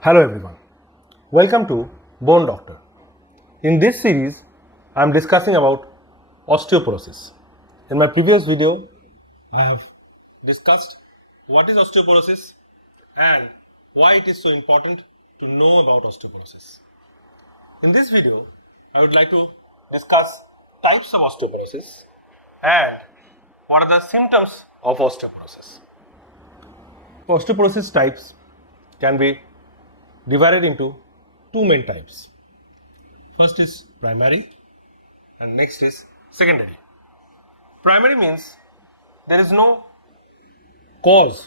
Hello everyone, welcome to Bone Doctor. In this series, I am discussing about osteoporosis. In my previous video, I have discussed what is osteoporosis and why it is so important to know about osteoporosis. In this video, I would like to discuss types of osteoporosis and what are the symptoms of osteoporosis. Osteoporosis types can be divided into two main types. First is primary and next is secondary. Primary means there is no cause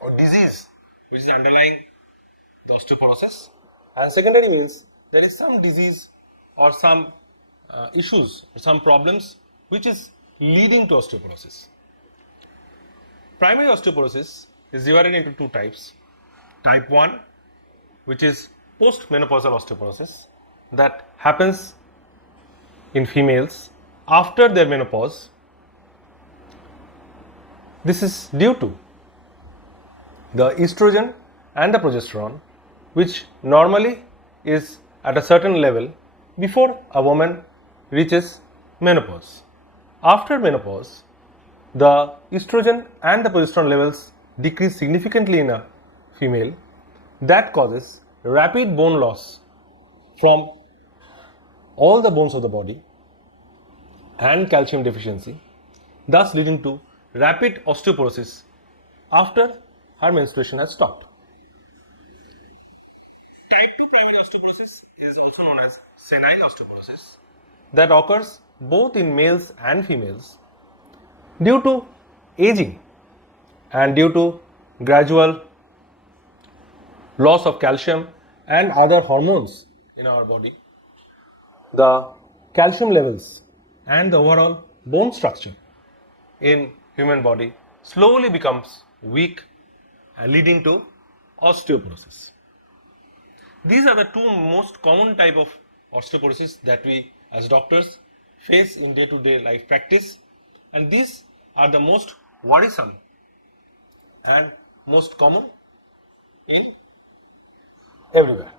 or disease which is underlying the osteoporosis, and secondary means there is some disease or some issues or some problems which is leading to osteoporosis. Primary osteoporosis is divided into two types. Type 1, which is postmenopausal osteoporosis, that happens in females after their menopause. This is due to the estrogen and the progesterone, which normally is at a certain level before a woman reaches menopause. After menopause, the estrogen and the progesterone levels decrease significantly in a female. That causes rapid bone loss from all the bones of the body and calcium deficiency, thus leading to rapid osteoporosis after her menstruation has stopped. Type 2 primary osteoporosis is also known as senile osteoporosis, that occurs both in males and females due to aging and due to gradual loss of calcium and other hormones in our body. The calcium levels and the overall bone structure in human body slowly becomes weak and leading to osteoporosis. These are the two most common type of osteoporosis that we as doctors face in day-to-day life practice, and these are the most worrisome and most common in everywhere.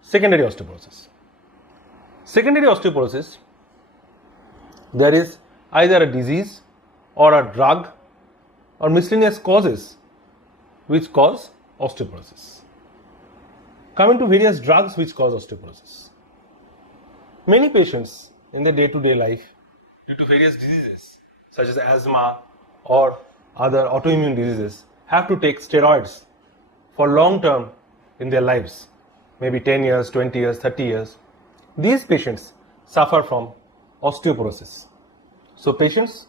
Secondary osteoporosis. Secondary osteoporosis, there is either a disease or a drug or miscellaneous causes which cause osteoporosis. Coming to various drugs which cause osteoporosis. Many patients in their day-to-day life, due to various diseases such as asthma or other autoimmune diseases, have to take steroids for long term in their lives, maybe 10 years, 20 years, 30 years. These patients suffer from osteoporosis. So patients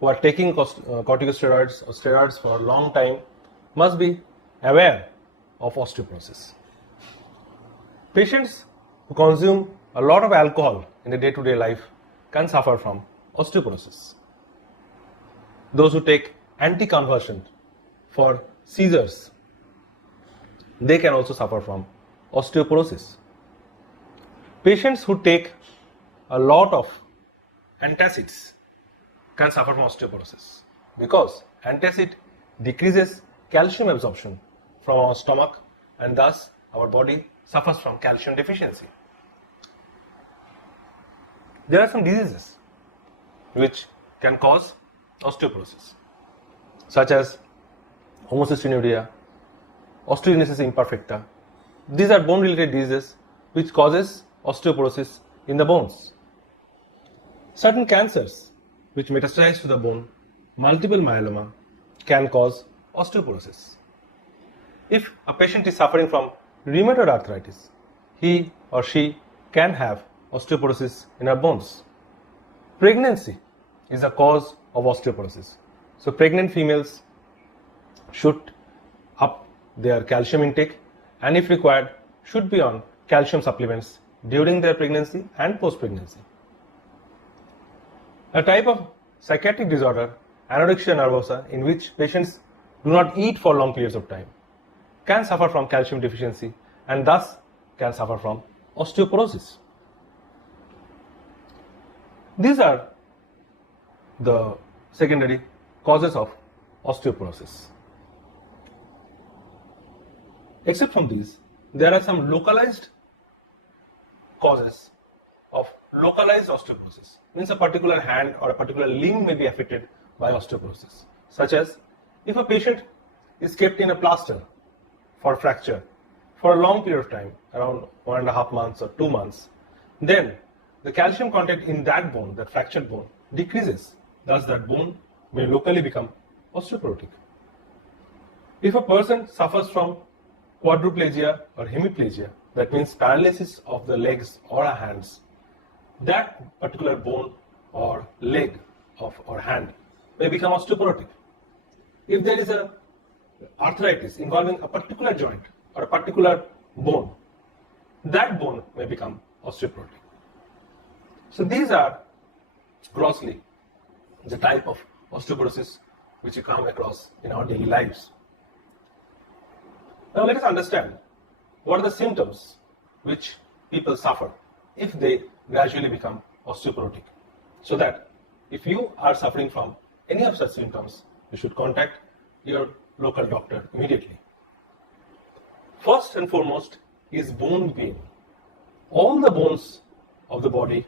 who are taking corticosteroids or steroids for a long time must be aware of osteoporosis. Patients who consume a lot of alcohol in their day-to-day life can suffer from osteoporosis. Those who take anticonvulsant for seizures, they can also suffer from osteoporosis. Patients who take a lot of antacids can suffer from osteoporosis because antacid decreases calcium absorption from our stomach, and thus our body suffers from calcium deficiency. There are some diseases which can cause osteoporosis, such as homocystinuria, osteogenesis imperfecta. These are bone-related diseases which causes osteoporosis in the bones. Certain cancers which metastasize to the bone, multiple myeloma, can cause osteoporosis. If a patient is suffering from rheumatoid arthritis, he or she can have osteoporosis in her bones. Pregnancy is a cause of osteoporosis. So pregnant females should up their calcium intake and if required should be on calcium supplements during their pregnancy and post-pregnancy. A type of psychiatric disorder, anorexia nervosa, in which patients do not eat for long periods of time, can suffer from calcium deficiency and thus can suffer from osteoporosis. These are the secondary causes of osteoporosis. Except from these, there are some localized causes of localized osteoporosis. Means a particular hand or a particular limb may be affected by osteoporosis, such as if a patient is kept in a plaster for fracture for a long period of time, around 1.5 months or 2 months, then the calcium content in that bone, that fractured bone, decreases. Thus, that bone may locally become osteoporotic. If a person suffers from quadriplegia or hemiplegia, that means paralysis of the legs or hands, that particular bone or leg or hand may become osteoporotic. If there is a arthritis involving a particular joint or a particular bone, that bone may become osteoporotic. So these are grossly the type of osteoporosis which we come across in our daily lives. Now let us understand what are the symptoms which people suffer if they gradually become osteoporotic, so that if you are suffering from any of such symptoms, you should contact your local doctor immediately. First and foremost is bone pain. All the bones of the body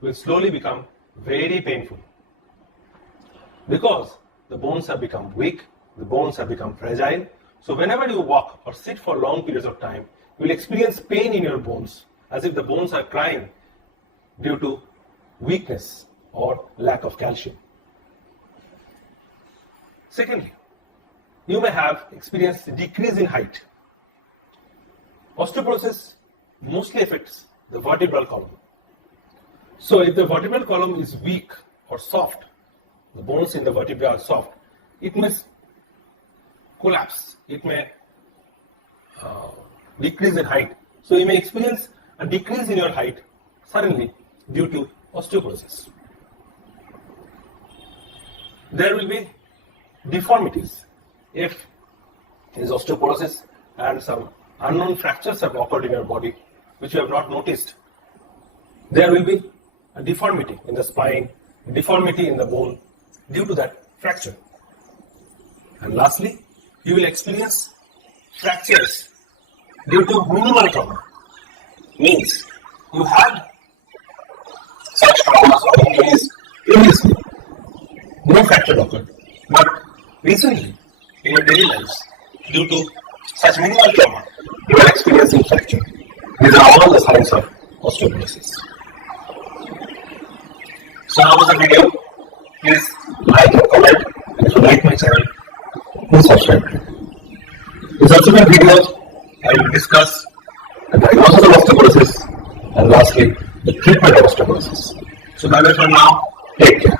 will slowly become very painful because the bones have become weak, the bones have become fragile. So whenever you walk or sit for long periods of time, you will experience pain in your bones as if the bones are crying due to weakness or lack of calcium. Secondly, you may have experienced a decrease in height. Osteoporosis mostly affects the vertebral column. So if the vertebral column is weak or soft, the bones in the vertebrae are soft, it may collapse, it may decrease in height. So you may experience a decrease in your height suddenly due to osteoporosis. There will be deformities. If there is osteoporosis and some unknown fractures have occurred in your body which you have not noticed, there will be a deformity in the spine, a deformity in the bone due to that fracture. And lastly, you will experience fractures due to minimal trauma. Means you had such traumas or injuries previously, no fracture occurred, but recently in your daily lives, due to such minimal trauma, you are experiencing fracture. These are all the signs of osteoporosis. So how was the video? Please like and comment, and if you like my channel, please subscribe. In subsequent videos, I will discuss the diagnosis of osteoporosis and lastly, the treatment of osteoporosis. So bye bye for now. Take care.